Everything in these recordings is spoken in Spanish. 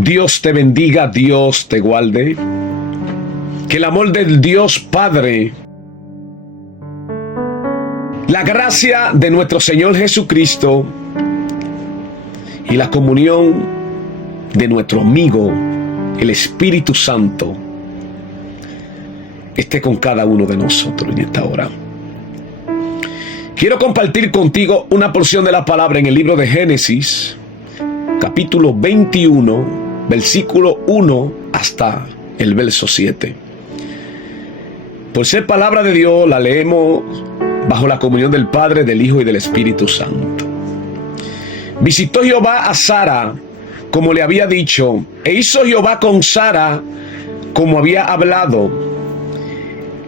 Dios te bendiga, Dios te guarde. Que el amor del Dios Padre, la gracia de nuestro Señor Jesucristo y la comunión de nuestro amigo, el Espíritu Santo, esté con cada uno de nosotros en esta hora. Quiero compartir contigo una porción de la palabra en el libro de Génesis, capítulo 21, versículo 1 hasta el verso 7. Por ser palabra de Dios, la leemos bajo la comunión del Padre, del Hijo y del Espíritu Santo. Visitó Jehová a Sara como le había dicho, e hizo Jehová con Sara como había hablado.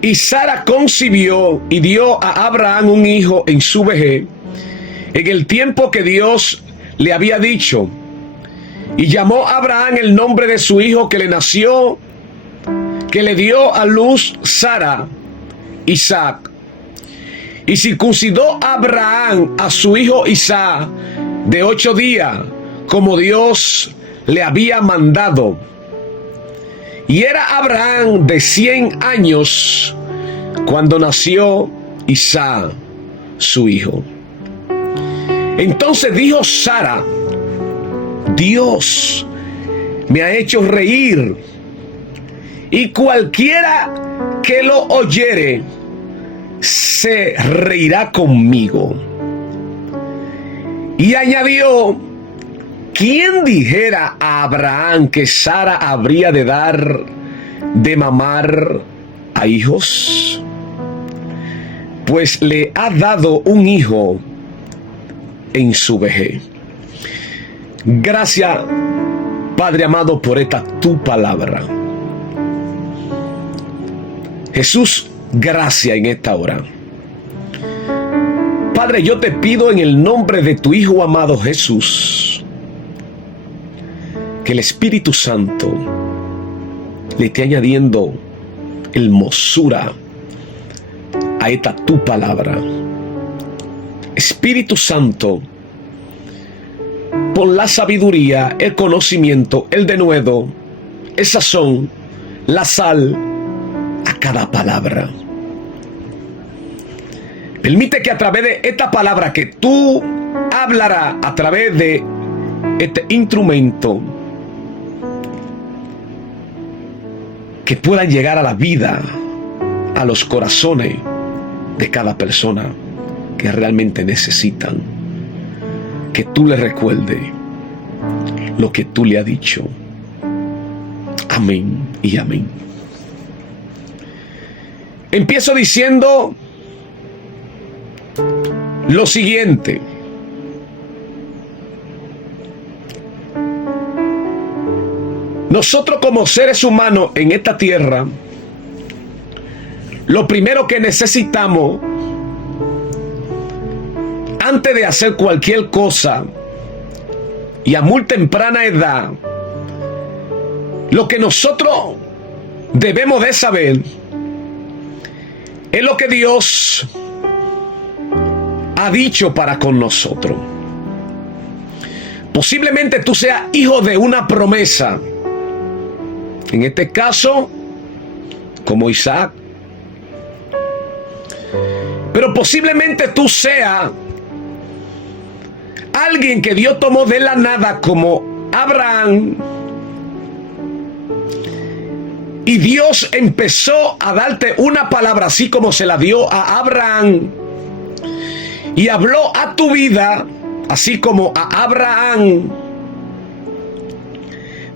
Y Sara concibió y dio a Abraham un hijo en su vejez, en el tiempo que Dios le había dicho. Y llamó a Abraham el nombre de su hijo que le nació, que le dio a luz Sara, Isaac. Y circuncidó Abraham a su hijo Isaac de 8 días, como Dios le había mandado. Y era Abraham de 100 años cuando nació Isaac, su hijo. Entonces dijo Sara: Dios me ha hecho reír, y cualquiera que lo oyere se reirá conmigo. Y añadió: ¿quién dijera a Abraham que Sara habría de dar de mamar a hijos? Pues le ha dado un hijo en su vejez. Gracias, Padre amado, por esta tu palabra. Jesús, gracias en esta hora. Padre, yo te pido en el nombre de tu Hijo amado Jesús, que el Espíritu Santo le esté añadiendo hermosura a esta tu palabra. Espíritu Santo, pon la sabiduría, el conocimiento, el denuedo, el sazón, la sal a cada palabra. Permite que a través de esta palabra que tú hablarás a través de este instrumento, que puedan llegar a la vida, a los corazones de cada persona que realmente necesitan que tú le recuerdes lo que tú le has dicho. Amén y amén. Empiezo diciendo lo siguiente: nosotros como seres humanos en esta tierra, lo primero que necesitamos antes de hacer cualquier cosa, y a muy temprana edad, lo que nosotros debemos de saber es lo que Dios ha dicho para con nosotros. Posiblemente tú seas hijo de una promesa, en este caso como Isaac, pero posiblemente tú seas alguien que Dios tomó de la nada como Abraham, y Dios empezó a darte una palabra así como se la dio a Abraham, y habló a tu vida así como a Abraham,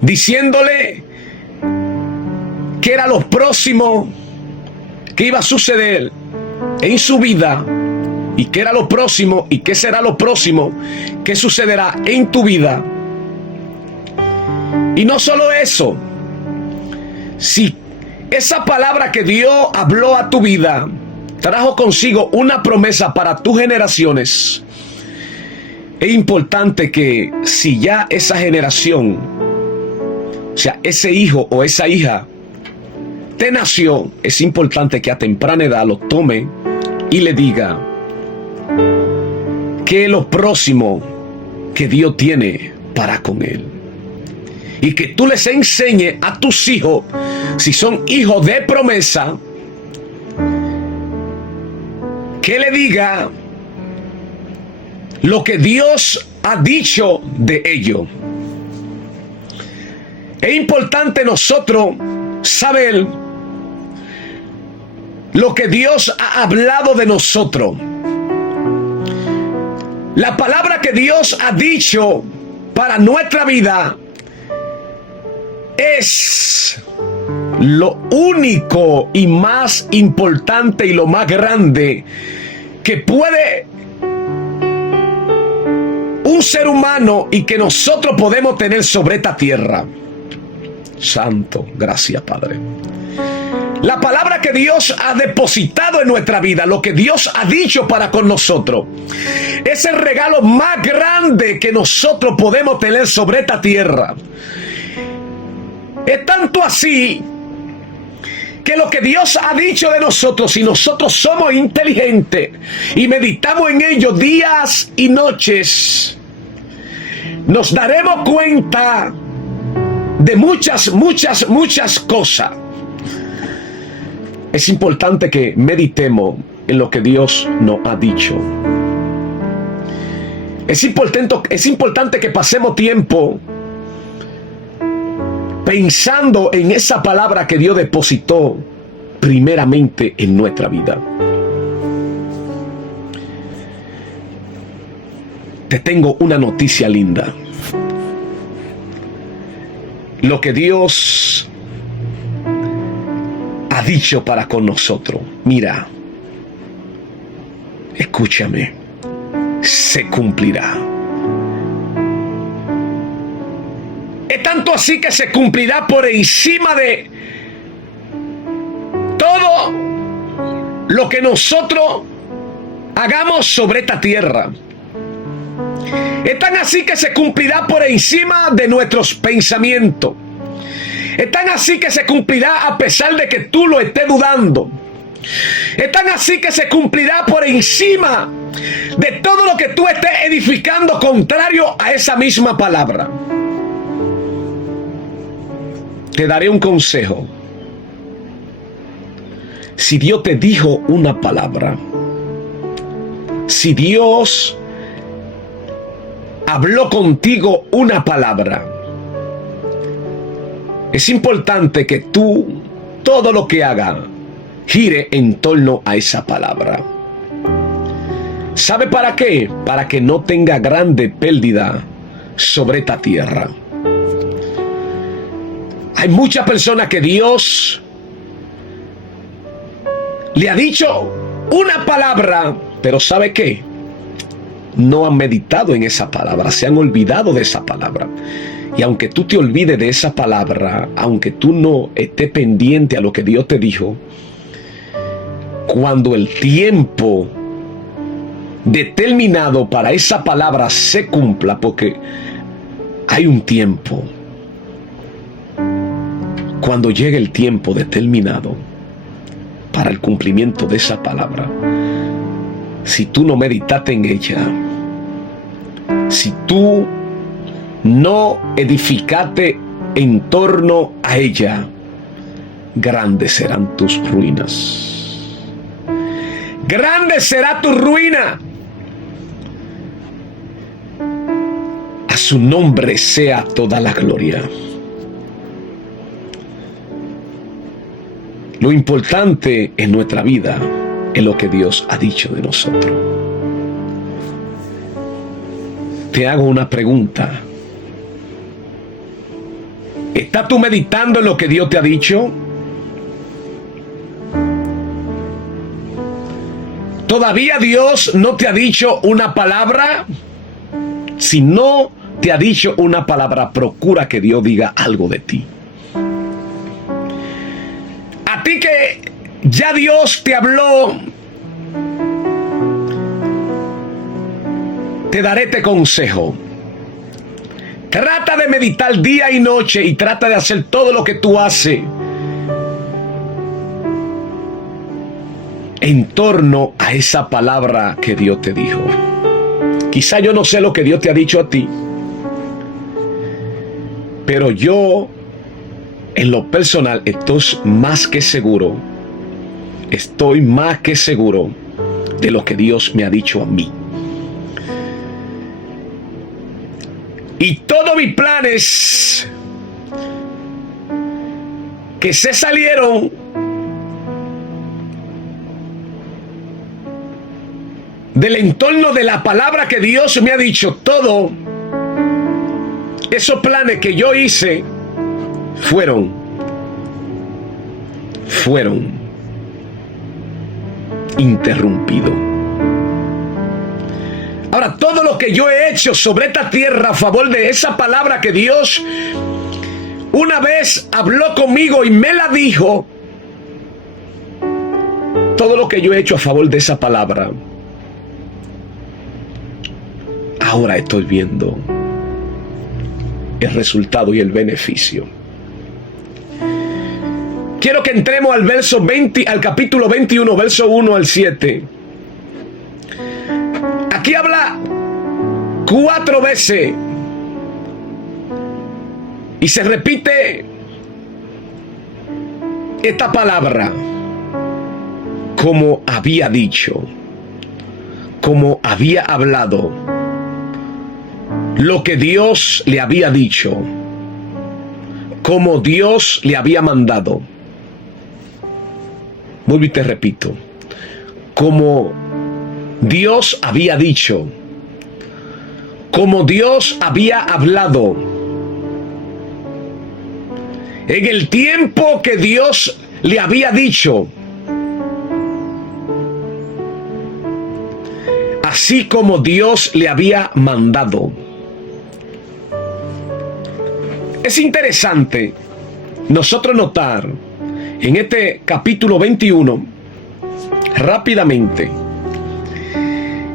diciéndole que era lo próximo que iba a suceder en su vida, y qué era lo próximo y qué será lo próximo que sucederá en tu vida. Y no solo eso, si esa palabra que Dios habló a tu vida trajo consigo una promesa para tus generaciones, es importante que si ya esa generación, o sea, ese hijo o esa hija te nació, es importante que a temprana edad lo tome y le diga que es lo próximo que Dios tiene para con él. y que tú les enseñes a tus hijos, si son hijos de promesa, que le diga lo que Dios ha dicho de ellos. Es importante nosotros saber lo que Dios ha hablado de nosotros. La palabra que Dios ha dicho para nuestra vida es lo único y más importante y lo más grande que puede un ser humano y que nosotros podemos tener sobre esta tierra. Santo, gracias, Padre. La palabra que Dios ha depositado en nuestra vida, lo que Dios ha dicho para con nosotros, es el regalo más grande que nosotros podemos tener sobre esta tierra. Es tanto así que lo que Dios ha dicho de nosotros, si nosotros somos inteligentes y meditamos en ello días y noches, nos daremos cuenta de muchas cosas. Es importante que meditemos en lo que Dios nos ha dicho. Es importante que pasemos tiempo pensando en esa palabra que Dios depositó primeramente en nuestra vida. Te tengo una noticia linda. Lo que Dios ha dicho para con nosotros, mira, escúchame, se cumplirá. Es tanto así que se cumplirá por encima de todo lo que nosotros hagamos sobre esta tierra. Es tan así que se cumplirá por encima de nuestros pensamientos. Es tan así que se cumplirá a pesar de que tú lo estés dudando. Es tan así que se cumplirá por encima de todo lo que tú estés edificando contrario a esa misma palabra. Te daré un consejo. Si Dios te dijo una palabra, si Dios habló contigo una palabra, es importante que tú, todo lo que hagas, gire en torno a esa palabra. ¿Sabe para qué? Para que no tenga grande pérdida sobre esta tierra. Hay muchas personas que Dios le ha dicho una palabra, pero ¿sabe qué? No han meditado en esa palabra, se han olvidado de esa palabra. Y aunque tú te olvides de esa palabra, aunque tú no estés pendiente a lo que Dios te dijo, cuando el tiempo determinado para esa palabra se cumpla, porque hay un tiempo, cuando llegue el tiempo determinado para el cumplimiento de esa palabra, si tú no meditaste en ella, si tú no edificaste en torno a ella, grandes serán tus ruinas. Grande será tu ruina. A su nombre sea toda la gloria. Lo importante en nuestra vida es lo que Dios ha dicho de nosotros. Te hago una pregunta. ¿Estás tú meditando en lo que Dios te ha dicho? ¿Todavía Dios no te ha dicho una palabra? Si no te ha dicho una palabra, procura que Dios diga algo de ti. A ti que ya Dios te habló, te daré este consejo. Trata de meditar día y noche y trata de hacer todo lo que tú haces en torno a esa palabra que Dios te dijo. Quizá yo no sé lo que Dios te ha dicho a ti, Pero yo, en lo personal, estoy más que seguro de lo que Dios me ha dicho a mí. Y todos mis planes que se salieron del entorno de la palabra que Dios me ha dicho, todos esos planes que yo hice fueron interrumpidos. Ahora, todo lo que yo he hecho sobre esta tierra a favor de esa palabra que Dios una vez habló conmigo y me la dijo, todo lo que yo he hecho a favor de esa palabra, ahora estoy viendo el resultado y el beneficio. Quiero que entremos al capítulo 21, verso 1 al 7. Aquí habla 4 veces y se repite esta palabra: como había dicho, como había hablado, lo que Dios le había dicho, como Dios le había mandado. Vuelvo y te repito: como Dios había dicho, como Dios había hablado, en el tiempo que Dios le había dicho, así como Dios le había mandado. Es interesante nosotros notar en este capítulo 21, rápidamente,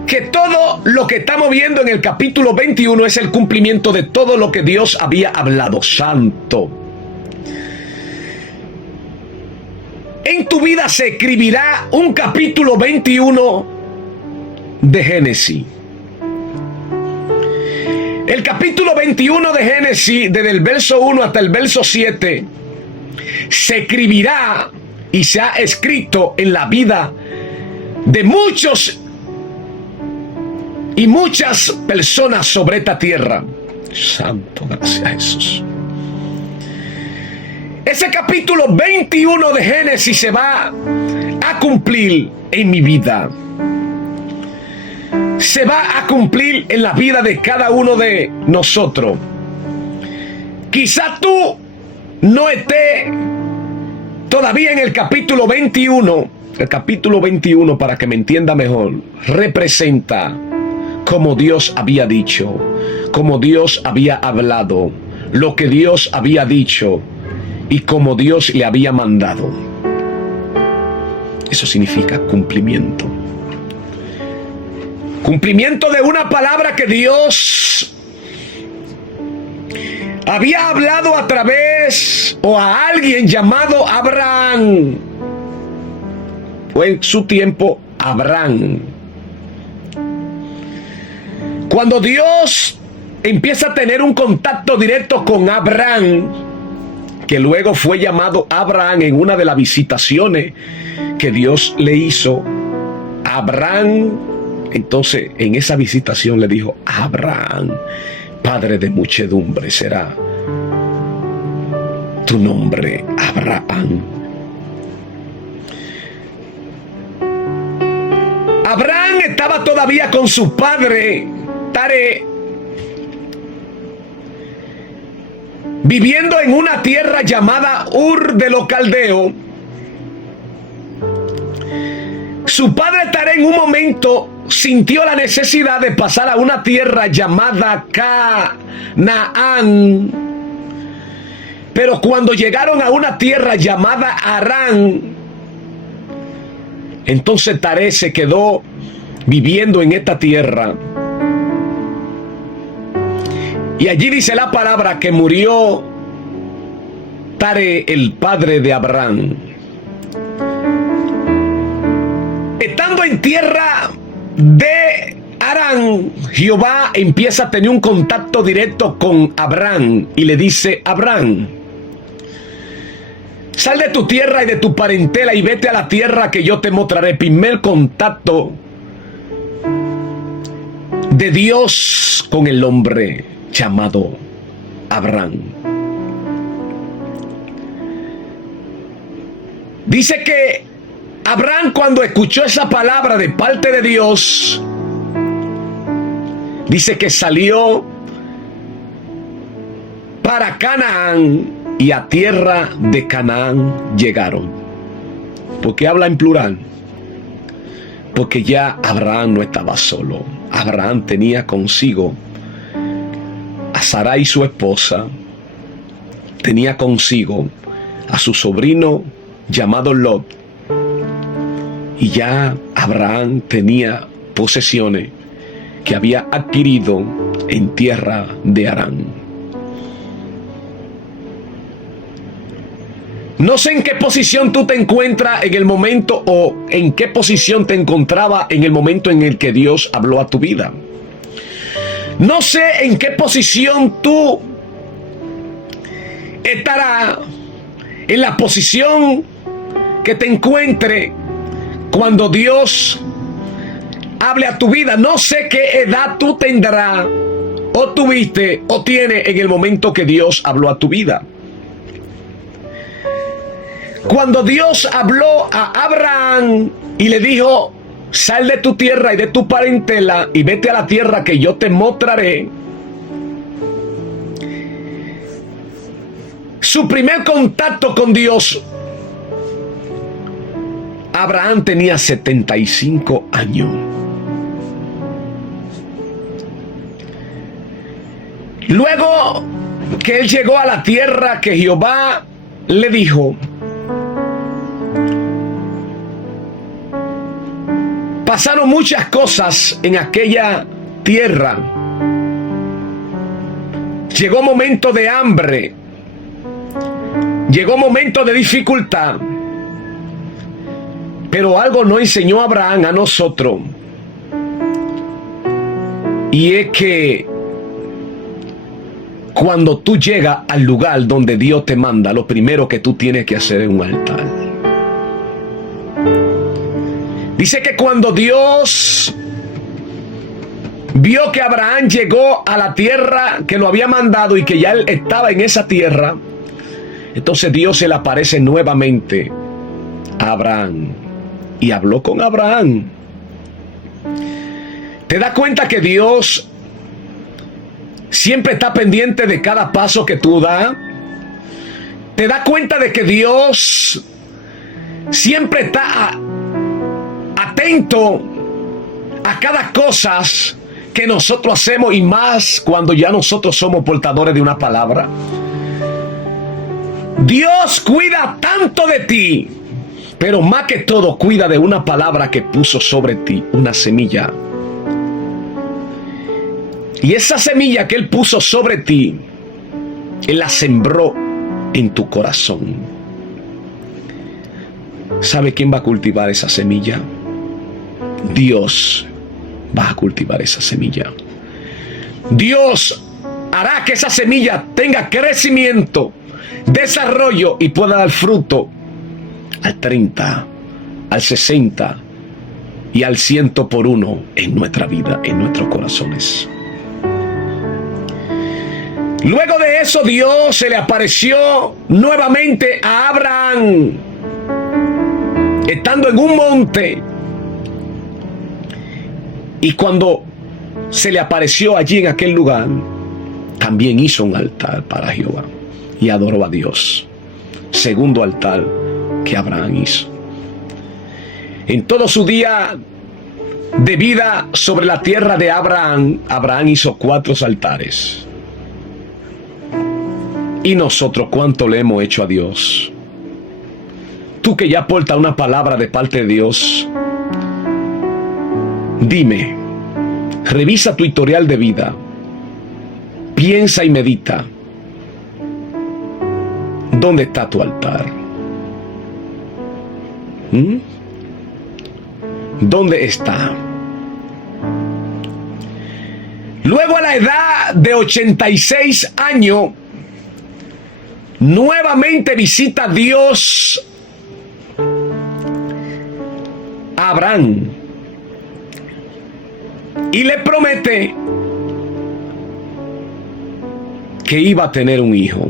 que todo lo que estamos viendo en el capítulo 21 es el cumplimiento de todo lo que Dios había hablado. Santo. En tu vida se escribirá un capítulo 21 de Génesis. El capítulo 21 de Génesis, desde el verso 1 hasta el verso 7, se escribirá y se ha escrito en la vida de muchos y muchas personas sobre esta tierra. Santo, gracias a Jesús. Ese capítulo 21 de Génesis se va a cumplir en mi vida. Se va a cumplir en la vida de cada uno de nosotros. Quizás tú no estés todavía en el capítulo 21. El capítulo 21, para que me entienda mejor, representa como Dios había dicho, como Dios había hablado, lo que Dios había dicho y como Dios le había mandado. Eso significa cumplimiento. Cumplimiento de una palabra que Dios había hablado a través o a alguien llamado Abraham, o en su tiempo Abraham. Cuando Dios empieza a tener un contacto directo con Abraham, que luego fue llamado Abraham en una de las visitaciones que Dios le hizo a Abraham, entonces en esa visitación le dijo: Abraham, padre de muchedumbre será tu nombre, Abraham. Abraham estaba todavía con su padre Taré, viviendo en una tierra llamada Ur de los Caldeos. Su padre Taré en un momento sintió la necesidad de pasar a una tierra llamada Canaán. Pero cuando llegaron a una tierra llamada Harán, entonces Taré se quedó viviendo en esta tierra. Y allí dice la palabra que murió Taré, el padre de Abraham. Estando en tierra de Harán, Jehová empieza a tener un contacto directo con Abraham y le dice: Abraham, sal de tu tierra y de tu parentela y vete a la tierra que yo te mostraré. Primer contacto de Dios con el hombre llamado Abraham. Dice que Abraham, cuando escuchó esa palabra de parte de Dios, dice que salió para Canaán, y a tierra de Canaán llegaron. ¿Por qué habla en plural? Porque ya Abraham no estaba solo. Abraham tenía consigo a Sarai, su esposa, tenía consigo a su sobrino llamado Lot, y ya Abraham tenía posesiones que había adquirido en tierra de Harán. No sé en qué posición tú te encuentras en el momento, o en qué posición te encontraba en el momento en el que Dios habló a tu vida. No sé en qué posición tú estarás, en la posición que te encuentre cuando Dios hable a tu vida. No sé qué edad tú tendrás, o tuviste, o tienes en el momento que Dios habló a tu vida. Cuando Dios habló a Abraham y le dijo: sal de tu tierra y de tu parentela y vete a la tierra que yo te mostraré, su primer contacto con Dios, Abraham tenía 75 años. Luego que él llegó a la tierra que Jehová le dijo, pasaron muchas cosas en aquella tierra. Llegó momento de hambre, llegó momento de dificultad, pero algo nos enseñó Abraham a nosotros, y es que cuando tú llegas al lugar donde Dios te manda, lo primero que tú tienes que hacer es un altar. Dice que cuando Dios vio que Abraham llegó a la tierra que lo había mandado y que ya él estaba en esa tierra, entonces Dios se le aparece nuevamente a Abraham y habló con Abraham. ¿Te das cuenta que Dios siempre está pendiente de cada paso que tú das? ¿Te das cuenta de que Dios siempre está atento a cada cosa que nosotros hacemos, y más cuando ya nosotros somos portadores de una palabra? Dios cuida tanto de ti, pero más que todo cuida de una palabra que puso sobre ti, una semilla. Y esa semilla que Él puso sobre ti, Él la sembró en tu corazón. ¿Sabe quién va a cultivar esa semilla? Dios va a cultivar esa semilla. Dios hará que esa semilla tenga crecimiento, desarrollo y pueda dar fruto al 30, al 60 y al 100 por uno en nuestra vida, en nuestros corazones. Luego de eso, Dios se le apareció nuevamente a Abraham, estando en un monte. Y cuando se le apareció allí en aquel lugar, también hizo un altar para Jehová y adoró a Dios. Segundo altar que Abraham hizo. En todo su día de vida sobre la tierra de Abraham, Abraham hizo 4 altares. ¿Y nosotros cuánto le hemos hecho a Dios? Tú que ya portas una palabra de parte de Dios, dime, revisa tu historial de vida, piensa y medita. ¿Dónde está tu altar? ¿Dónde está? Luego, a la edad de 86 años, nuevamente visita Dios a Abraham y le promete que iba a tener un hijo.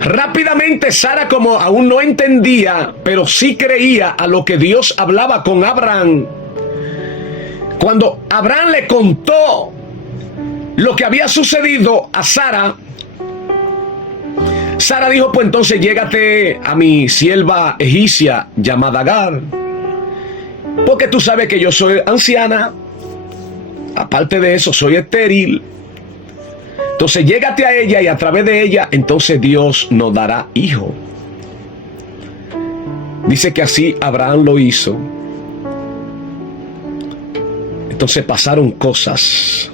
Rápidamente Sara, como aún no entendía, pero sí creía a lo que Dios hablaba con Abraham, cuando Abraham le contó lo que había sucedido a Sara, Sara dijo: pues entonces llégate a mi sierva egipcia llamada Agar, porque tú sabes que yo soy anciana, aparte de eso soy estéril. Entonces llégate a ella y a través de ella entonces Dios nos dará hijo. Dice que así Abraham lo hizo. Entonces pasaron cosas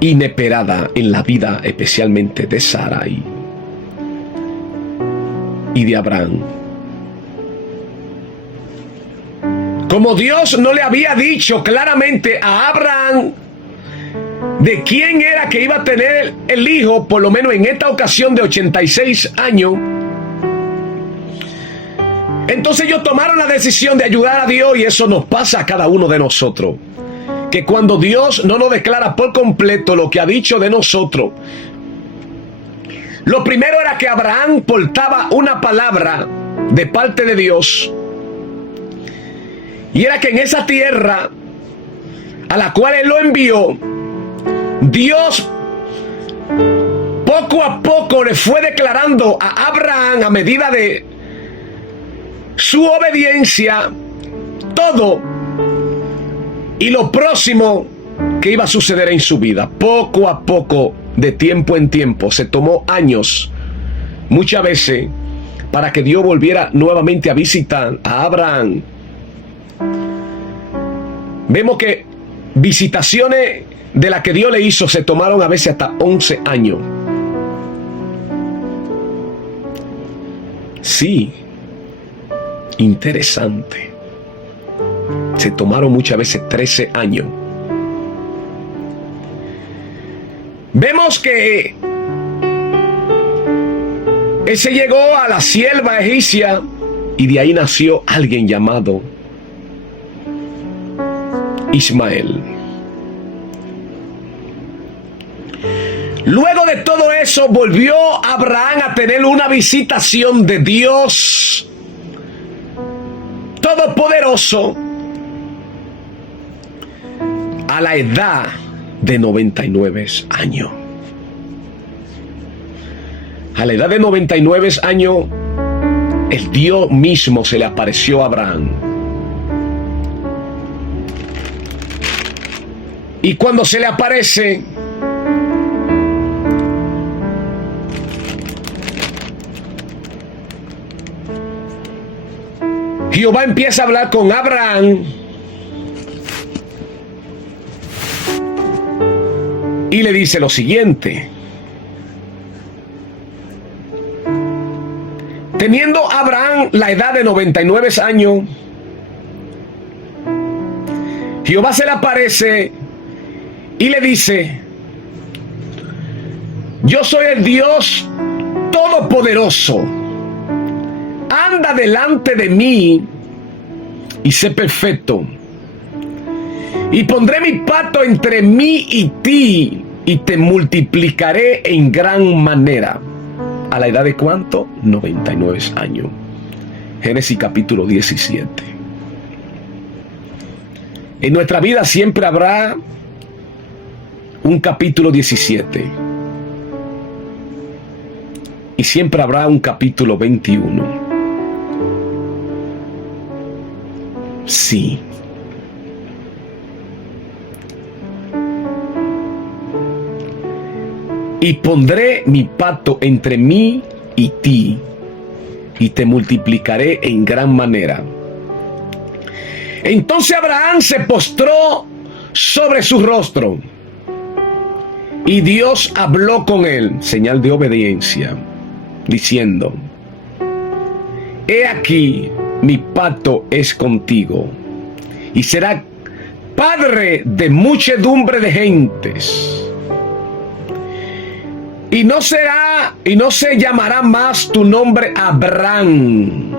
inesperadas en la vida, especialmente de Sara y de Abraham. Como Dios no le había dicho claramente a Abraham de quién era que iba a tener el hijo, por lo menos en esta ocasión de 86 años, entonces ellos tomaron la decisión de ayudar a Dios, y eso nos pasa a cada uno de nosotros, que cuando Dios no nos declara por completo lo que ha dicho de nosotros, lo primero era que Abraham portaba una palabra de parte de Dios, y era que en esa tierra a la cual él lo envió, Dios poco a poco le fue declarando a Abraham, a medida de su obediencia, todo y lo próximo que iba a suceder en su vida. Poco a poco, de tiempo en tiempo, se tomó años, muchas veces, para que Dios volviera nuevamente a visitar a Abraham. Vemos que visitaciones de las que Dios le hizo se tomaron a veces hasta 11 años. Sí, interesante. Se tomaron muchas veces 13 años. Vemos que él se llegó a la sierva egipcia y de ahí nació alguien llamado Ismael. Luego de todo eso, volvió Abraham a tener una visitación de Dios Todopoderoso a la edad de 99 años. A la edad de 99 años, el Dios mismo se le apareció a Abraham. Y cuando se le aparece, Jehová empieza a hablar con Abraham y le dice lo siguiente: teniendo Abraham la edad de 99 años, Jehová se le aparece y le dice: yo soy el Dios Todopoderoso, anda delante de mí y sé perfecto, y pondré mi pacto entre mí y ti, y te multiplicaré en gran manera. ¿A la edad de cuánto? 99 años. Génesis capítulo 17. En nuestra vida siempre habrá un capítulo 17 y siempre habrá un capítulo 21. Sí. Y pondré mi pacto entre mí y ti, y te multiplicaré en gran manera. Entonces Abraham se postró sobre su rostro, y Dios habló con él, señal de obediencia, diciendo: he aquí, mi pacto es contigo, y será padre de muchedumbre de gentes. Y no se llamará más tu nombre Abraham.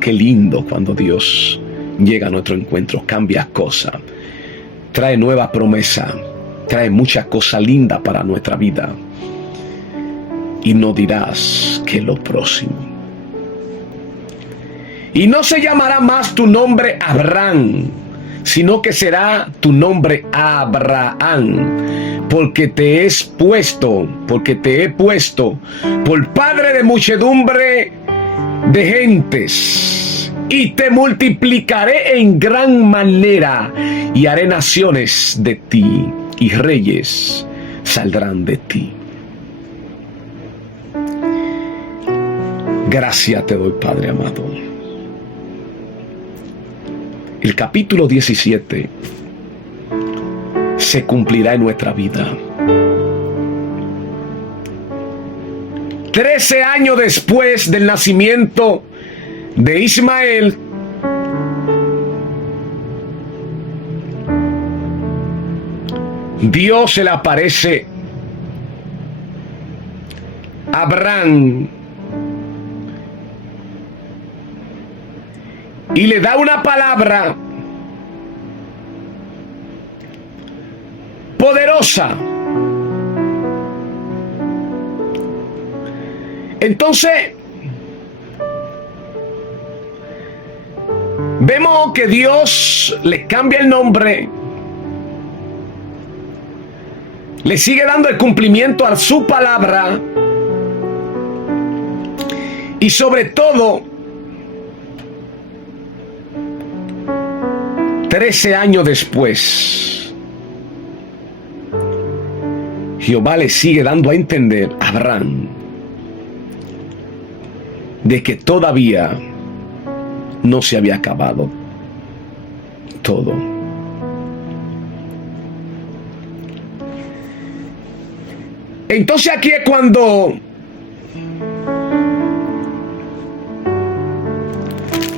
Qué lindo cuando Dios llega a nuestro encuentro, cambia cosas, trae nueva promesa, trae muchas cosas lindas para nuestra vida. Y no dirás que lo próximo. Y no se llamará más tu nombre Abraham, sino que será tu nombre Abraham, porque te he puesto por padre de muchedumbre de gentes, y te multiplicaré en gran manera, y haré naciones de ti, y reyes saldrán de ti. Gracias te doy, Padre amado. El capítulo 17 se cumplirá en nuestra vida. 13 años después del nacimiento de Ismael, Dios se le aparece a Abraham y le da una palabra poderosa. Entonces, vemos que Dios le cambia el nombre, le sigue dando el cumplimiento a su palabra, y sobre todo, 13 años después, Jehová le sigue dando a entender a Abraham de que todavía no se había acabado todo. Entonces aquí es cuando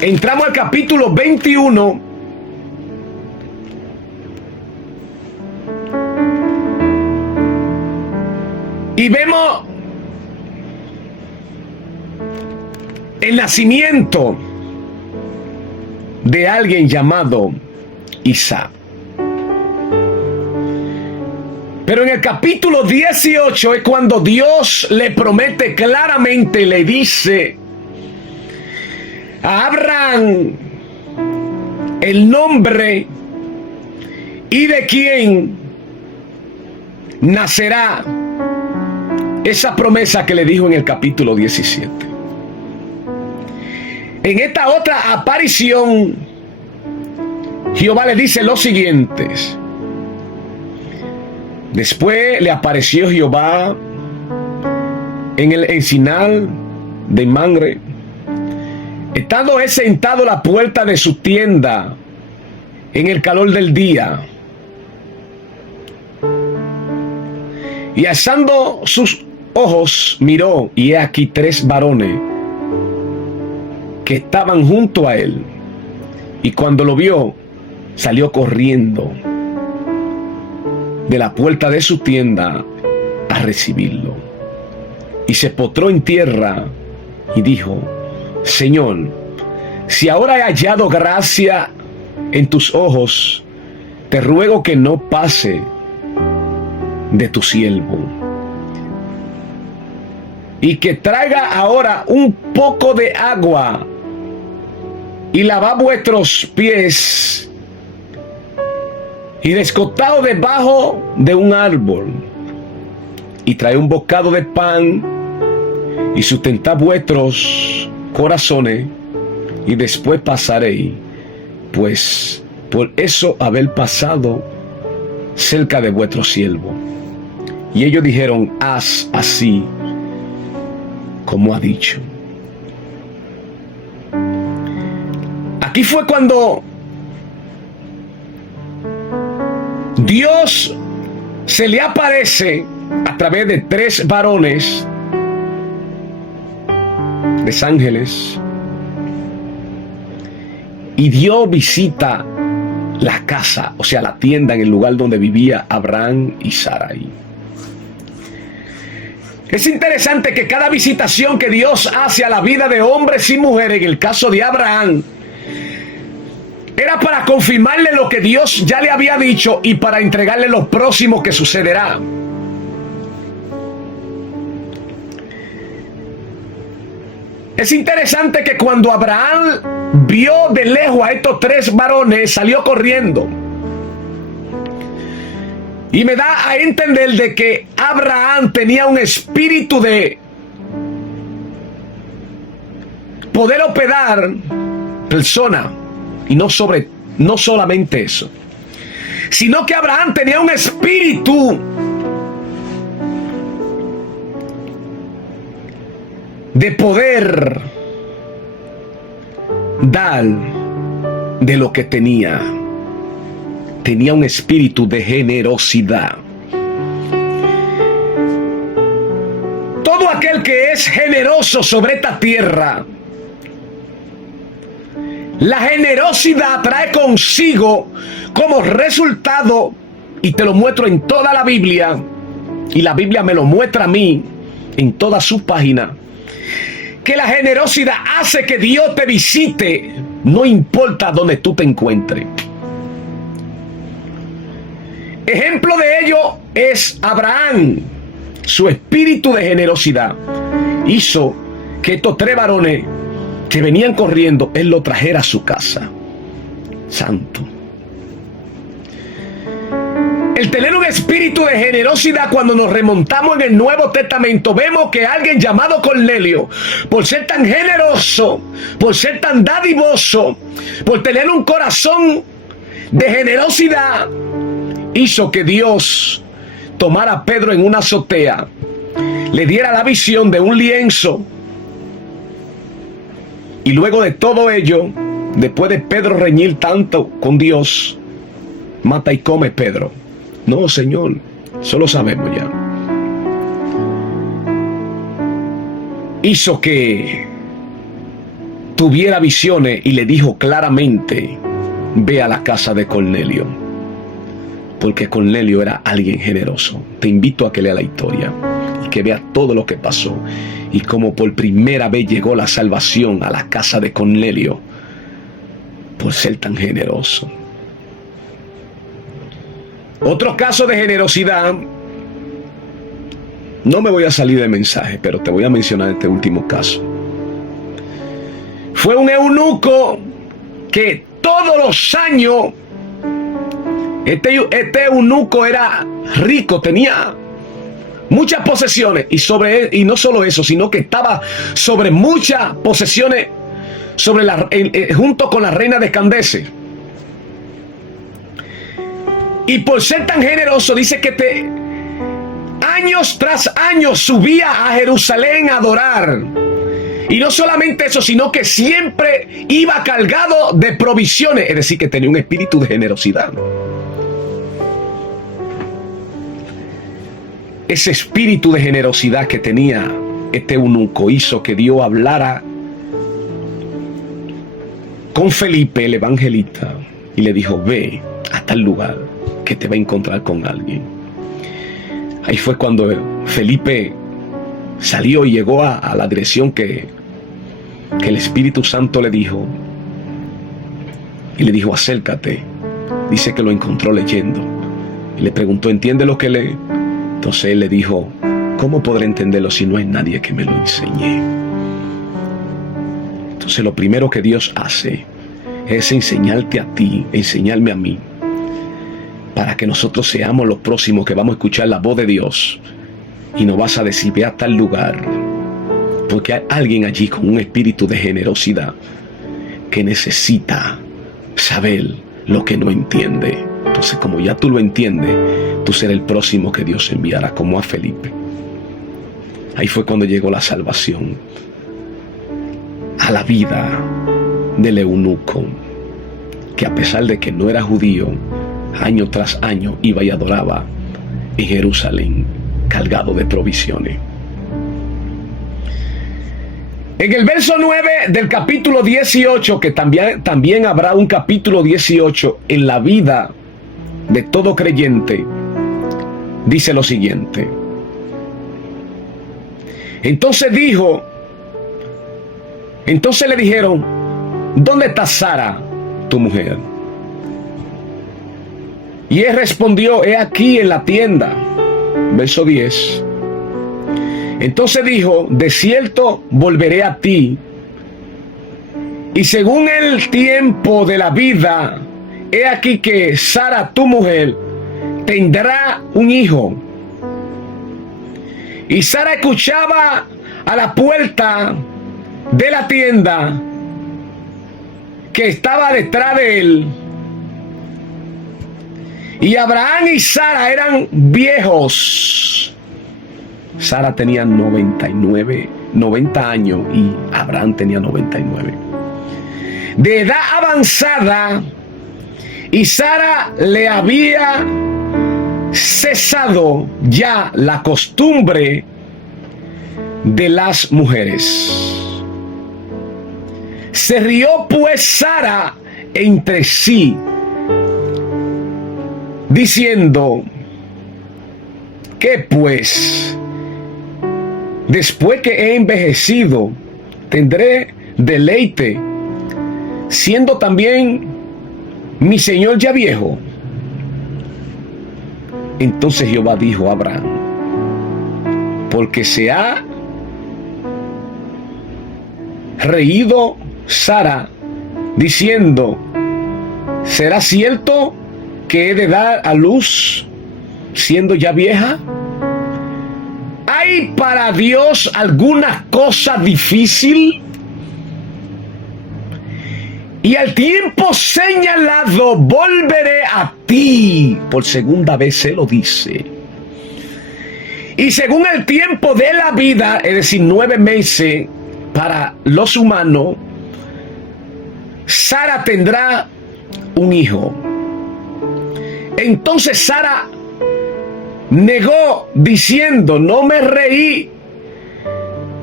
entramos al capítulo 21 y vemos el nacimiento de alguien llamado Isaac. Pero en el capítulo 18 es cuando Dios le promete claramente, le dice a Abraham el nombre y de quién nacerá esa promesa que le dijo en el capítulo 17. En esta otra aparición, Jehová le dice lo siguiente. Después le apareció Jehová en el encinar de Mamre, estando él sentado a la puerta de su tienda en el calor del día. Y alzando sus ojos miró, y he aquí 3 varones que estaban junto a él, y cuando lo vio salió corriendo de la puerta de su tienda a recibirlo, y se postró en tierra y dijo: Señor, si ahora he hallado gracia en tus ojos, te ruego que no pase de tu siervo, y que traiga ahora un poco de agua y lavad vuestros pies, y descostado debajo de un árbol, y trae un bocado de pan, y sustentad vuestros corazones, y después pasaréis, pues por eso haber pasado cerca de vuestro siervo. Y ellos dijeron: haz así como ha dicho. Aquí fue cuando Dios se le aparece a través de 3 varones, 3 ángeles, Y Dios visita la casa, o sea, la tienda en el lugar donde vivía Abraham y Sarai. Es interesante que cada visitación que Dios hace a la vida de hombres y mujeres, en el caso de Abraham, era para confirmarle lo que Dios ya le había dicho y para entregarle lo próximo que sucederá. Es interesante que cuando Abraham vio de lejos a estos tres varones, salió corriendo. Y me da a entender de que Abraham tenía un espíritu de poder operar persona. Y no solamente eso, sino que Abraham tenía un espíritu de poder dar de lo que tenía. Tenía un espíritu de generosidad. Todo aquel que es generoso sobre esta tierra, la generosidad trae consigo como resultado, y te lo muestro en toda la Biblia, y la Biblia me lo muestra a mí en todas sus páginas, que la generosidad hace que Dios te visite, no importa donde tú te encuentres. Ejemplo de ello es Abraham. Su espíritu de generosidad hizo que estos tres varones que venían corriendo, él lo trajera a su casa. Santo. El tener un espíritu de generosidad, cuando nos remontamos en el Nuevo Testamento, vemos que alguien llamado Cornelio, por ser tan generoso, por ser tan dadivoso, por tener un corazón de generosidad, hizo que Dios tomara a Pedro en una azotea, le diera la visión de un lienzo. Y luego de todo ello, después de Pedro reñir tanto con Dios, mata y come Pedro. No, Señor, eso lo sabemos ya. Hizo que tuviera visiones y le dijo claramente: ve a la casa de Cornelio, porque Cornelio era alguien generoso. Te invito a que lea la historia y que vea todo lo que pasó y cómo por primera vez llegó la salvación a la casa de Cornelio por ser tan generoso. Otro caso de generosidad, no me voy a salir de mensaje, pero te voy a mencionar este último caso. Fue un eunuco que todos los años, este eunuco era rico, tenía muchas posesiones, y no solo eso, sino que estaba sobre muchas posesiones junto con la reina de Candace. Y por ser tan generoso, dice que años tras años subía a Jerusalén a adorar. Y no solamente eso, sino que siempre iba cargado de provisiones, es decir, que tenía un espíritu de generosidad. Ese espíritu de generosidad que tenía este eunuco hizo que Dios hablara con Felipe, el evangelista, y le dijo: ve a tal lugar que te va a encontrar con alguien. Ahí fue cuando Felipe salió y llegó a la dirección que el Espíritu Santo le dijo, y le dijo: acércate. Dice que lo encontró leyendo y le preguntó: ¿entiende lo que lee? Entonces él le dijo: ¿cómo podré entenderlo si no hay nadie que me lo enseñe? Entonces lo primero que Dios hace es enseñarte a ti, enseñarme a mí, para que nosotros seamos los próximos que vamos a escuchar la voz de Dios. Y nos vas a decir: ve a tal lugar, porque hay alguien allí con un espíritu de generosidad que necesita saber lo que no entiende. Entonces, como ya tú lo entiendes, tú serás el próximo que Dios enviará, como a Felipe. Ahí fue cuando llegó la salvación a la vida del eunuco, que a pesar de que no era judío, año tras año iba y adoraba en Jerusalén, cargado de provisiones. En el verso 9 del capítulo 18, que también habrá un capítulo 18 en la vida de todo creyente, dice lo siguiente. Entonces le dijeron, ¿dónde está Sara, tu mujer? Y él respondió, he aquí en la tienda. Verso 10. Entonces dijo, de cierto volveré a ti, y según el tiempo de la vida, he aquí que Sara, tu mujer, tendrá un hijo. Y Sara escuchaba a la puerta de la tienda que estaba detrás de él. Y Abraham y Sara eran viejos. Sara tenía 90 años y Abraham tenía 99. De edad avanzada, y Sara le había cesado ya la costumbre de las mujeres. Se rió pues Sara entre sí, diciendo, ¿qué pues? Después que he envejecido, tendré deleite, siendo también mi señor ya viejo. Entonces Jehová dijo a Abraham, porque se ha reído Sara, diciendo, ¿será cierto que he de dar a luz siendo ya vieja? ¿Hay para Dios alguna cosa difícil? Y al tiempo señalado volveré a ti. Por segunda vez se lo dice. Y según el tiempo de la vida, es decir, 9 meses para los humanos, Sara tendrá un hijo. Entonces Sara negó diciendo, no me reí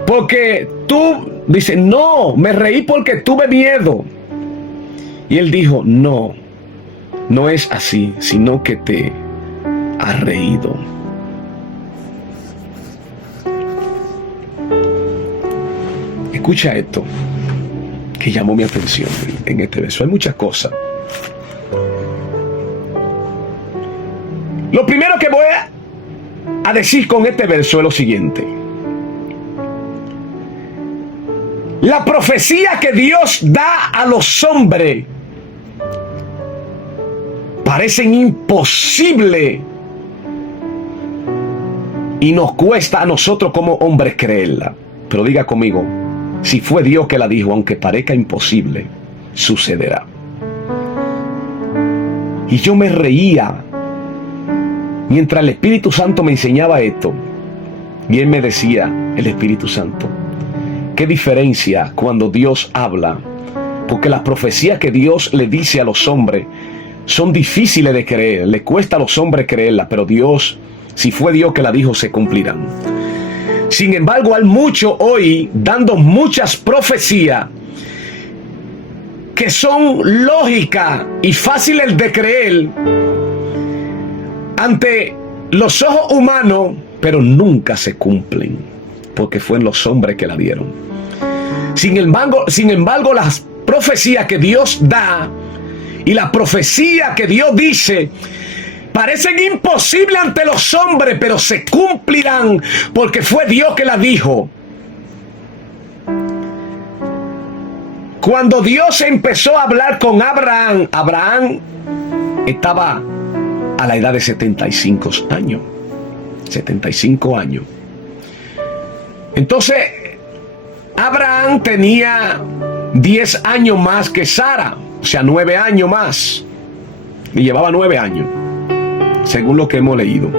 porque dice, no, me reí porque tuve miedo. Y él dijo, no es así, sino que te has reído. Escucha esto que llamó mi atención en este verso. Hay muchas cosas. Lo primero que voy a decir con este verso es lo siguiente. La profecía que Dios da a los hombres parecen imposibles y nos cuesta a nosotros como hombres creerla. Pero diga conmigo, si fue Dios que la dijo, aunque parezca imposible, sucederá. Y yo me reía mientras el Espíritu Santo me enseñaba esto. Y él me decía, el Espíritu Santo, qué diferencia cuando Dios habla, porque las profecías que Dios le dice a los hombres son difíciles de creer, le cuesta a los hombres creerla, pero Dios, si fue Dios que la dijo, se cumplirán. Sin embargo, hay mucho hoy dando muchas profecías que son lógicas y fáciles de creer ante los ojos humanos, pero nunca se cumplen, porque fueron los hombres que la dieron. Sin embargo, las profecías que Dios da y la profecía que Dios dice parecen imposibles ante los hombres, pero se cumplirán porque fue Dios que la dijo. Cuando Dios empezó a hablar con Abraham, Abraham estaba a la edad de 75 años. 75 años. Entonces, Abraham tenía 10 años más que Sara, o sea, 9 años más. Y llevaba 9 años, según lo que hemos leído.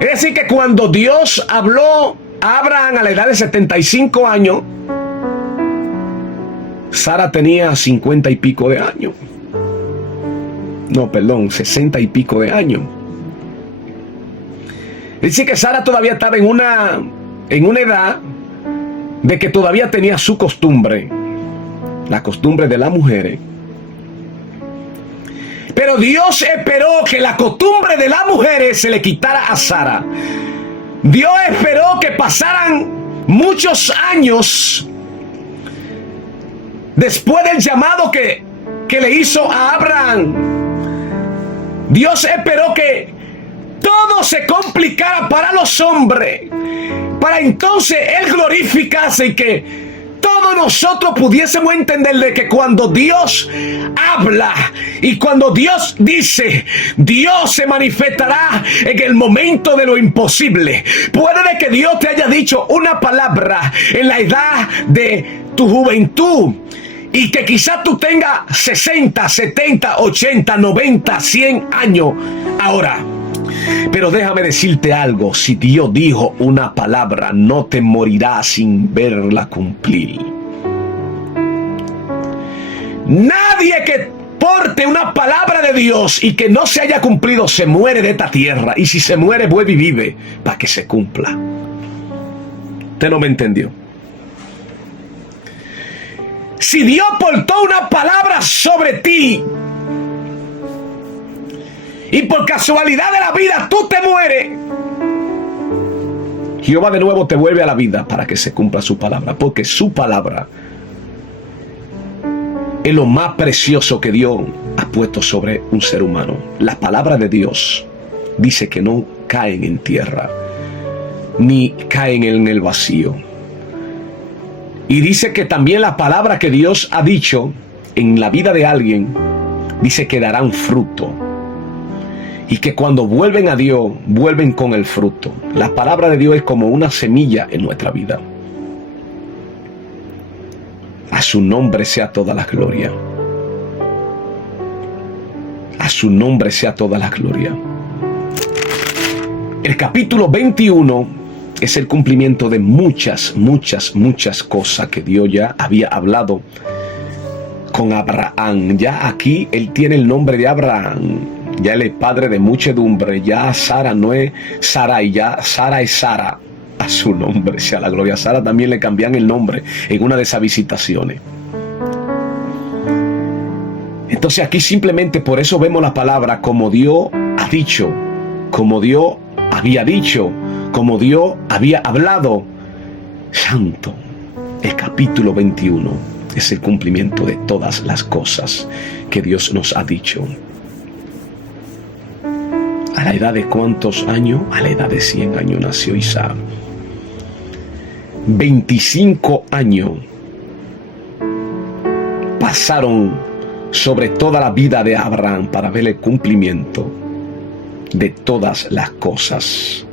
Es decir, que cuando Dios habló a Abraham a la edad de 75 años, Sara tenía 50 y pico de años. No, perdón, 60 y pico de años. Es decir, que Sara todavía estaba en una edad de que todavía tenía su costumbre, la costumbre de las mujeres. Pero Dios esperó que la costumbre de las mujeres se le quitara a Sara. Dios esperó que pasaran muchos años después del llamado que le hizo a Abraham. Dios esperó que todo se complicara para los hombres, para entonces Él glorificarse y que todos nosotros pudiésemos entender de que cuando Dios habla y cuando Dios dice, Dios se manifestará en el momento de lo imposible. Puede de que Dios te haya dicho una palabra en la edad de tu juventud y que quizás tú tengas 60, 70, 80, 90, 100 años ahora. Pero déjame decirte algo, si Dios dijo una palabra, no te morirás sin verla cumplir. Nadie que porte una palabra de Dios y que no se haya cumplido se muere de esta tierra. Y si se muere, vuelve y vive para que se cumpla. Usted no me entendió. Si Dios portó una palabra sobre ti y por casualidad de la vida tú te mueres, Jehová de nuevo te vuelve a la vida para que se cumpla su palabra, porque su palabra es lo más precioso que Dios ha puesto sobre un ser humano. La palabra de Dios dice que no caen en tierra ni caen en el vacío. Y dice que también la palabra que Dios ha dicho en la vida de alguien, dice que darán fruto. Y que cuando vuelven a Dios, vuelven con el fruto. La palabra de Dios es como una semilla en nuestra vida. A su nombre sea toda la gloria. A su nombre sea toda la gloria. El capítulo 21 es el cumplimiento de muchas cosas que Dios ya había hablado con Abraham. Ya aquí él tiene el nombre de Abraham. Ya él es padre de muchedumbre. Ya Sara no es Sarai, ya Sara es Sara. A su nombre sea la gloria. A Sara también le cambian el nombre en una de esas visitaciones. Entonces aquí simplemente por eso vemos la palabra como Dios ha dicho, como Dios había dicho, como Dios había hablado. Santo, el capítulo 21 es el cumplimiento de todas las cosas que Dios nos ha dicho. ¿A la edad de cuántos años? A la edad de 100 años nació Isaac. 25 años pasaron sobre toda la vida de Abraham para ver el cumplimiento de todas las cosas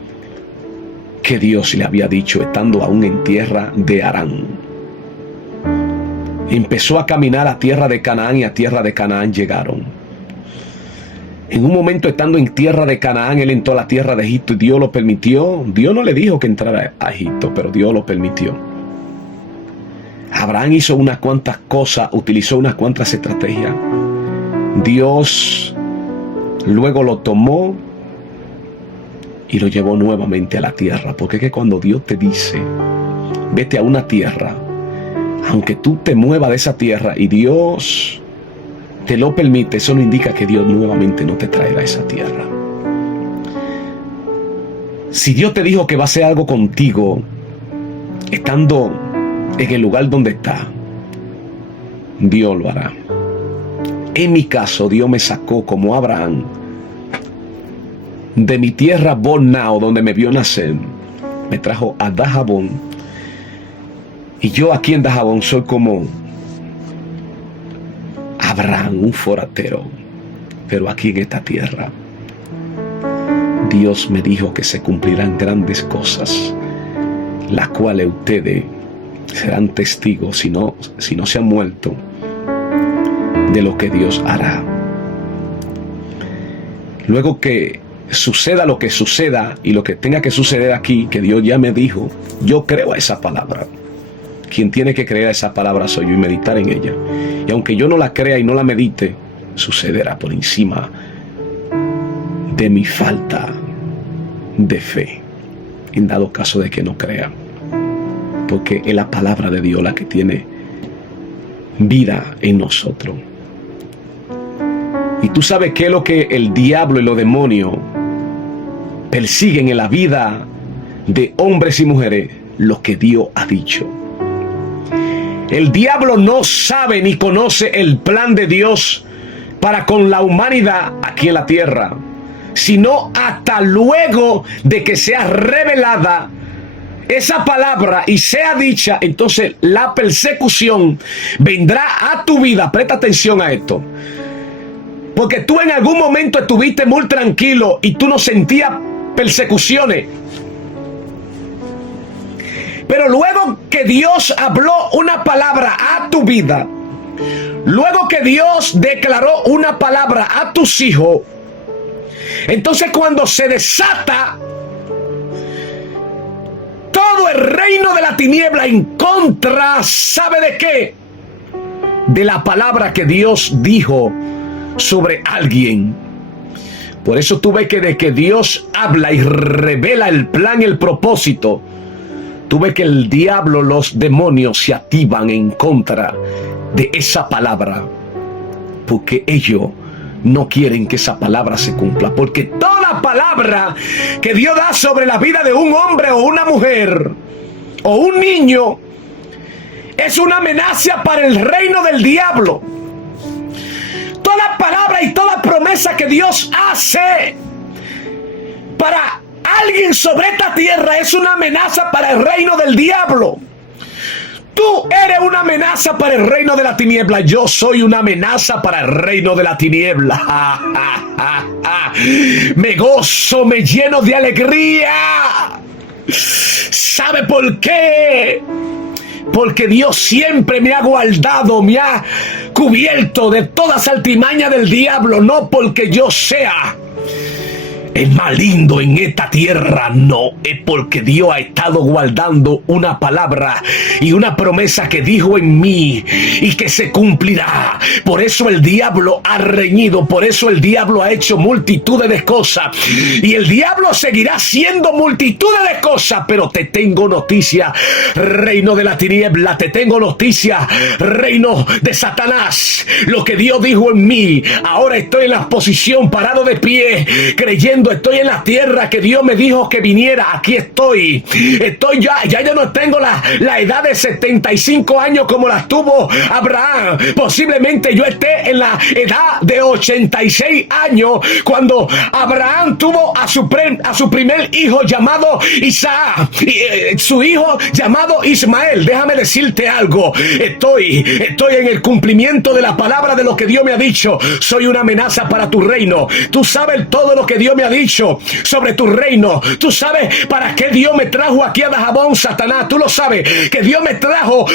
que Dios le había dicho estando aún en tierra de Harán. Empezó a caminar a tierra de Canaán y a tierra de Canaán llegaron. En un momento estando en tierra de Canaán, él entró a la tierra de Egipto y Dios lo permitió. Dios no le dijo que entrara a Egipto, pero Dios lo permitió. Abraham hizo unas cuantas cosas, utilizó unas cuantas estrategias. Dios luego lo tomó y lo llevó nuevamente a la tierra. Porque es que cuando Dios te dice, vete a una tierra, aunque tú te muevas de esa tierra y Dios te lo permite, eso no indica que Dios nuevamente no te traerá a esa tierra. Si Dios te dijo que va a hacer algo contigo, estando en el lugar donde está, Dios lo hará. En mi caso, Dios me sacó como Abraham de mi tierra Bornao, donde me vio nacer. Me trajo a Dajabón. Y yo aquí en Dajabón soy como Abraham, un forastero, pero aquí en esta tierra Dios me dijo que se cumplirán grandes cosas, las cuales ustedes serán testigos, si no se han muerto, de lo que Dios hará. Luego que suceda lo que suceda y lo que tenga que suceder aquí, que Dios ya me dijo, yo creo a esa palabra. Quien tiene que creer a esa palabra soy yo y meditar en ella. Y aunque yo no la crea y no la medite, sucederá por encima de mi falta de fe, en dado caso de que no crea. porque es la palabra de Dios la que tiene vida en nosotros. Y tú sabes qué es lo que el diablo y los demonios persiguen en la vida de hombres y mujeres, lo que Dios ha dicho. El diablo no sabe ni conoce el plan de Dios para con la humanidad aquí en la tierra, sino hasta luego de que sea revelada esa palabra y sea dicha. Entonces la persecución vendrá a tu vida. Presta atención a esto, porque tú en algún momento estuviste muy tranquilo y tú no sentías persecuciones, pero luego que Dios habló una palabra a tu vida, luego que Dios declaró una palabra a tus hijos, entonces cuando se desata todo el reino de la tiniebla en contra, ¿sabe de qué? De la palabra que Dios dijo sobre alguien. Por eso tú ves que de que Dios habla y revela el plan y el propósito, tú ves que el diablo, los demonios se activan en contra de esa palabra, porque ellos no quieren que esa palabra se cumpla. Porque toda palabra que Dios da sobre la vida de un hombre o una mujer o un niño es una amenaza para el reino del diablo. Toda palabra y toda promesa que Dios hace para alguien sobre esta tierra es una amenaza para el reino del diablo. Tú eres una amenaza para el reino de la tiniebla. Yo soy una amenaza para el reino de la tiniebla. Me gozo, me lleno de alegría. ¿Sabe por qué? Porque Dios siempre me ha guardado, me ha cubierto de toda artimaña del diablo. No porque yo sea el más lindo en esta tierra, no, es porque Dios ha estado guardando una palabra y una promesa que dijo en mí y que se cumplirá. Por eso el diablo ha reñido, por eso el diablo ha hecho multitudes de cosas y el diablo seguirá haciendo multitudes de cosas. Pero te tengo noticia, reino de la tiniebla, te tengo noticia, reino de Satanás. Lo que Dios dijo en mí, ahora estoy en la posición, parado de pie, creyendo. Estoy en la tierra que Dios me dijo que viniera. Aquí estoy. Estoy ya no tengo la edad de 75 años como las tuvo Abraham. Posiblemente yo esté en la edad de 86 años cuando Abraham tuvo a su primer hijo llamado Isaac, y su hijo llamado Ismael. Déjame decirte algo. Estoy en el cumplimiento de la palabra de lo que Dios me ha dicho. Soy una amenaza para tu reino. Tú sabes todo lo que Dios me ha dicho sobre tu reino. Tú sabes para qué Dios me trajo aquí a Dajabón, Satanás. Tú lo sabes, que Dios me trajo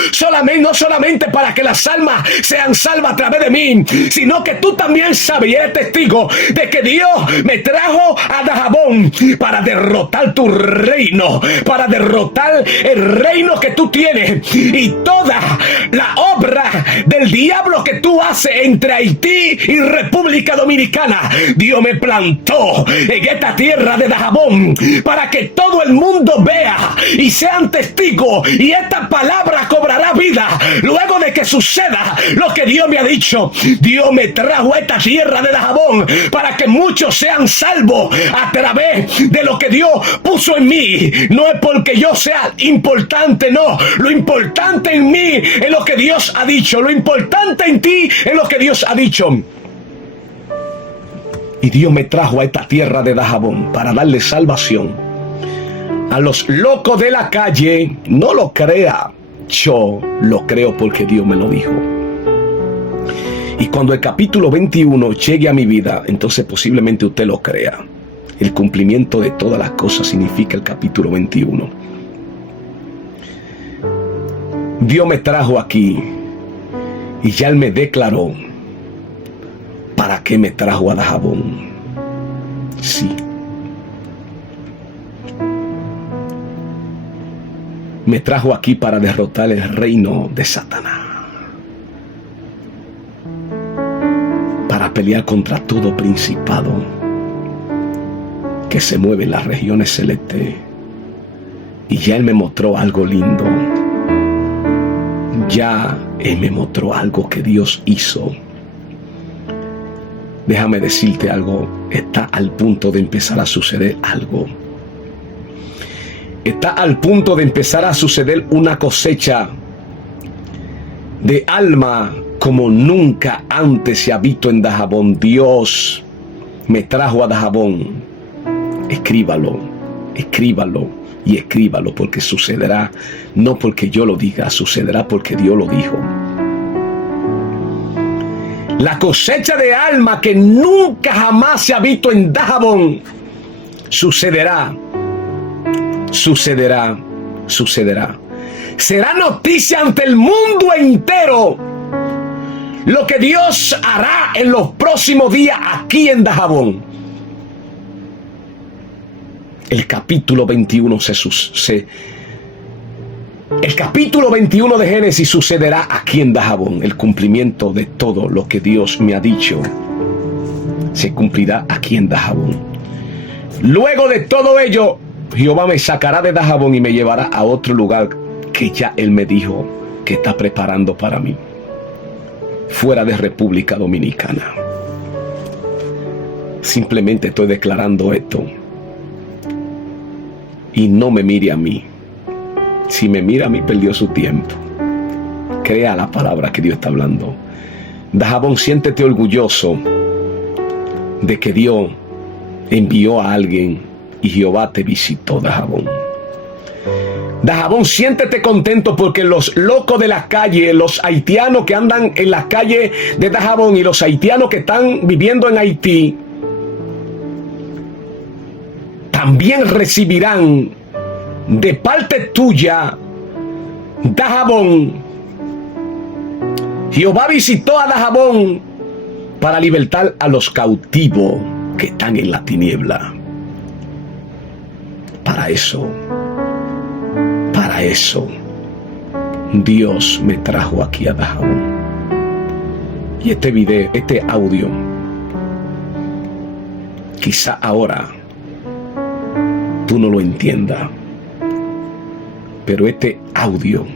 no solamente para que las almas sean salvas a través de mí, sino que tú también sabes y eres testigo de que Dios me trajo a Dajabón para derrotar tu reino, para derrotar el reino que tú tienes y toda la obra del diablo que tú haces entre Haití y República Dominicana. Dios me plantó en esta tierra de Dajabón para que todo el mundo vea y sean testigos, y esta palabra cobrará vida luego de que suceda lo que Dios me ha dicho. Dios me trajo a esta tierra de Dajabón para que muchos sean salvos a través de lo que Dios puso en mí. No es porque yo sea importante, no. Lo importante en mí es lo que Dios ha dicho. Lo importante en ti es lo que Dios ha dicho. Y Dios me trajo a esta tierra de Dajabón para darle salvación a los locos de la calle. No lo crea, yo lo creo porque Dios me lo dijo. Y cuando el capítulo 21 llegue a mi vida, entonces posiblemente usted lo crea. El cumplimiento de todas las cosas significa el capítulo 21. Dios me trajo aquí y ya Él me declaró para qué me trajo a Dajabón. Sí. Me trajo aquí para derrotar el reino de Satanás, para pelear contra todo principado que se mueve en las regiones celestes. Y ya Él me mostró algo lindo. ya Él me mostró algo que Dios hizo. Déjame decirte algo, está al punto de empezar a suceder algo. Está al punto de empezar a suceder una cosecha de alma como nunca antes se ha visto en Dajabón. Dios me trajo a Dajabón. Escríbalo, escríbalo y escríbalo, porque sucederá, no porque yo lo diga, sucederá porque Dios lo dijo. La cosecha de alma que nunca jamás se ha visto en Dajabón sucederá, sucederá, sucederá. Será noticia ante el mundo entero lo que Dios hará en los próximos días aquí en Dajabón. El capítulo 21 el capítulo 21 de Génesis sucederá aquí en Dajabón. El cumplimiento de todo lo que Dios me ha dicho se cumplirá aquí en Dajabón. Luego de todo ello, Jehová me sacará de Dajabón y me llevará a otro lugar que ya Él me dijo que está preparando para mí, fuera de República Dominicana. Simplemente estoy declarando esto. Y no me mire a mí. Si me mira a mí, perdió su tiempo. Crea la palabra que Dios está hablando. Dajabón, siéntete orgulloso de que Dios envió a alguien y Jehová te visitó, Dajabón. Dajabón, siéntete contento porque los locos de las calles, los haitianos que andan en las calles de Dajabón y los haitianos que están viviendo en Haití, también recibirán de parte tuya, Dajabón. Jehová visitó a Dajabón para libertar a los cautivos que están en la tiniebla. Para eso Dios me trajo aquí a Dajabón. Y este video, este audio, quizá ahora tú no lo entiendas, pero este audio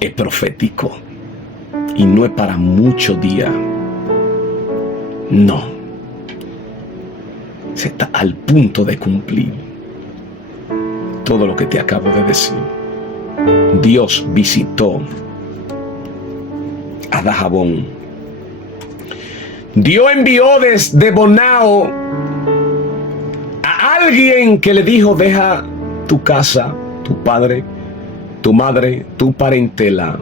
es profético y no es para muchos días. No. Se está al punto de cumplir todo lo que te acabo de decir. Dios visitó a Dajabón. Dios envió desde Bonao a alguien que le dijo: deja tu casa, tu padre, tu madre, tu parentela,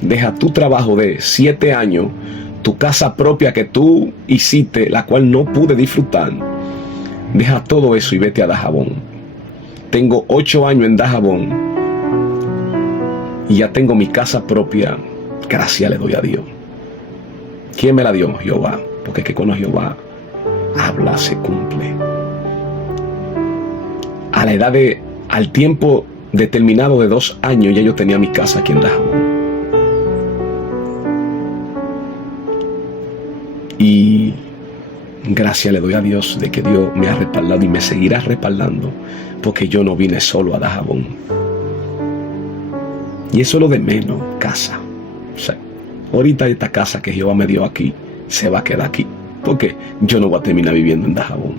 deja tu trabajo de 7 años, tu casa propia que tú hiciste, la cual no pude disfrutar. Deja todo eso y vete a Dajabón. Tengo 8 años en Dajabón y ya tengo mi casa propia. Gracias le doy a Dios. ¿Quién me la dio? Jehová. Porque es que cuando Jehová habla, se cumple. A la edad de, al tiempo determinado de 2 años, ya yo tenía mi casa aquí en Dajabón. Y gracias le doy a Dios de que Dios me ha respaldado y me seguirá respaldando, porque yo no vine solo a Dajabón. Y eso es lo de menos, casa. O sea, ahorita esta casa que Jehová me dio aquí se va a quedar aquí, porque yo no voy a terminar viviendo en Dajabón.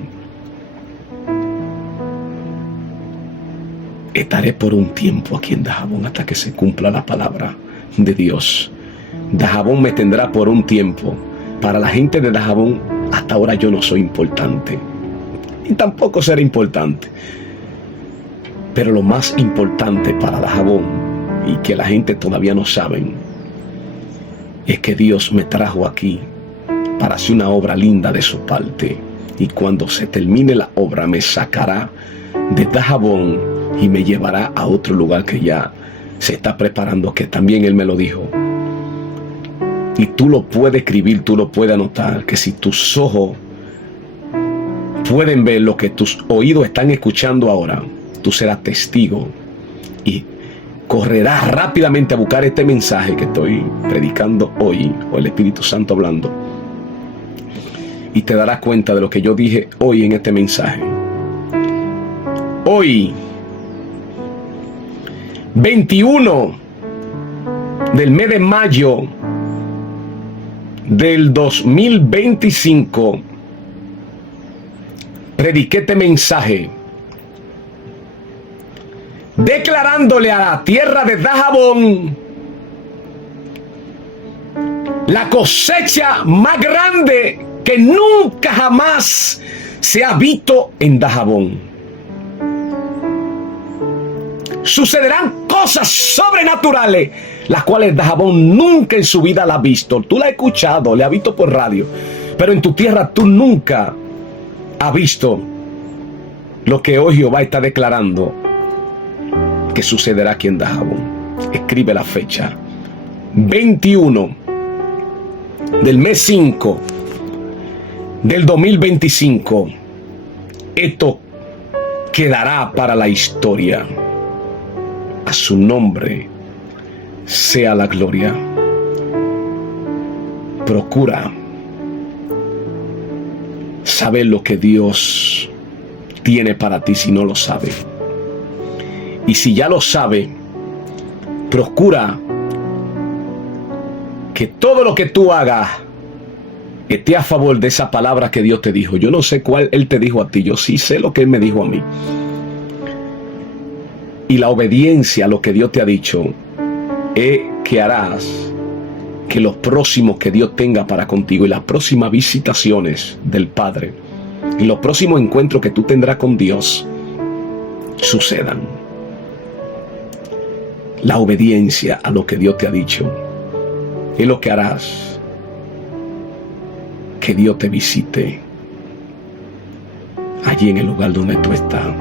Estaré por un tiempo aquí en Dajabón hasta que se cumpla la palabra de Dios. Dajabón me tendrá por un tiempo. Para la gente de Dajabón, hasta ahora yo no soy importante. Y tampoco seré importante. Pero lo más importante para Dajabón, y que la gente todavía no sabe, es que Dios me trajo aquí para hacer una obra linda de su parte. Y cuando se termine la obra, me sacará de Dajabón y me llevará a otro lugar que ya se está preparando, que también Él me lo dijo. Y tú lo puedes escribir, tú lo puedes anotar, que si tus ojos pueden ver lo que tus oídos están escuchando ahora, tú serás testigo y correrás rápidamente a buscar este mensaje que estoy predicando hoy, o el Espíritu Santo hablando, y te darás cuenta de lo que yo dije hoy en este mensaje. Hoy, 21 del mes de mayo del 2025, prediqué este mensaje declarándole a la tierra de Dajabón la cosecha más grande que nunca jamás se ha visto en Dajabón. Sucederán cosas sobrenaturales, las cuales Dajabón nunca en su vida la ha visto. Tú la has escuchado, la has visto por radio, pero en tu tierra tú nunca has visto lo que hoy Jehová está declarando que sucederá aquí en Dajabón. Escribe la fecha: 21 del mes 5 del 2025. Esto quedará para la historia. A su nombre sea la gloria. Procura saber lo que Dios tiene para ti si no lo sabe. Y si ya lo sabe, procura que todo lo que tú hagas esté a favor de esa palabra que Dios te dijo. Yo no sé cuál Él te dijo a ti, yo sí sé lo que Él me dijo a mí. Y la obediencia a lo que Dios te ha dicho es que harás que los próximos que Dios tenga para contigo y las próximas visitaciones del Padre y los próximos encuentros que tú tendrás con Dios sucedan. La obediencia a lo que Dios te ha dicho es lo que harás que Dios te visite allí en el lugar donde tú estás.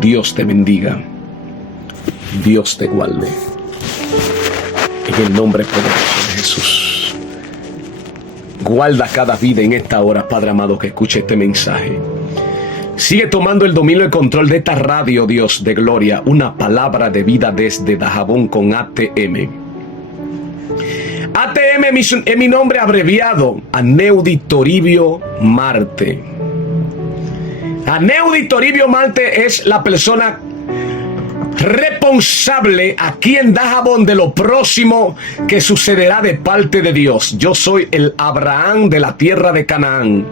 Dios te bendiga. Dios te guarde. En el nombre poderoso de Jesús. Guarda cada vida en esta hora, Padre amado, que escuche este mensaje. Sigue tomando el dominio y el control de esta radio, Dios de gloria. Una palabra de vida desde Dajabón con ATM. ATM es mi nombre abreviado. Aneudi Toribio Marte. Aneudi Toribio Marte es la persona responsable aquí en Dajabón de lo próximo que sucederá de parte de Dios. Yo soy el Abraham de la tierra de Canaán.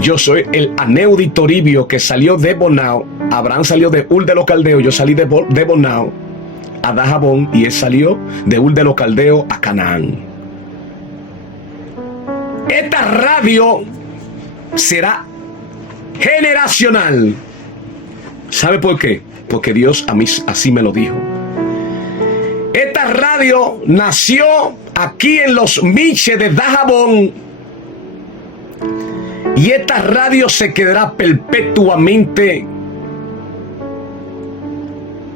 Yo soy el Aneudi Toribio que salió de Bonao. Abraham salió de Ur de los Caldeos. Yo salí de Bonao a Dajabón y él salió de Ur de los Caldeos a Canaán. Esta radio será generacional. ¿Sabe por qué? Porque Dios a mí así me lo dijo. Esta radio nació aquí en los Miches de Dajabón y esta radio se quedará perpetuamente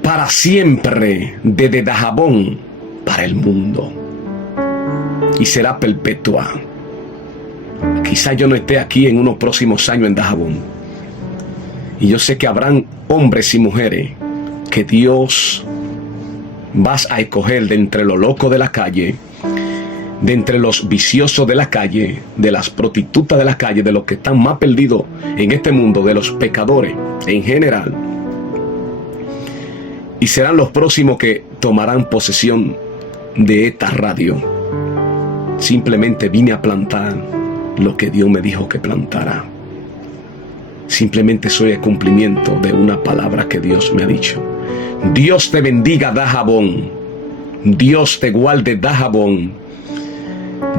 para siempre desde Dajabón para el mundo y será perpetua. Quizás yo no esté aquí en unos próximos años en Dajabón. Y yo sé que habrán hombres y mujeres que Dios vas a escoger de entre los locos de la calle, de entre los viciosos de la calle, de las prostitutas de la calle, de los que están más perdidos en este mundo, de los pecadores en general. Y serán los próximos que tomarán posesión de esta radio. Simplemente vine a plantar lo que Dios me dijo que plantara. Simplemente soy el cumplimiento de una palabra que Dios me ha dicho. Dios te bendiga, Dajabón. Dios te guarde, Dajabón.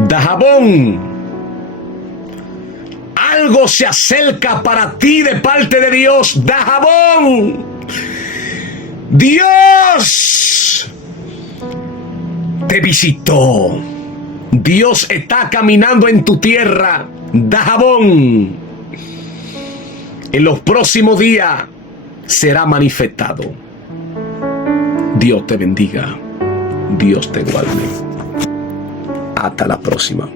Dajabón, algo se acerca para ti de parte de Dios. Dajabón, Dios te visitó. Dios está caminando en tu tierra, Dajabón. En los próximos días será manifestado. Dios te bendiga. Dios te guarde. Hasta la próxima.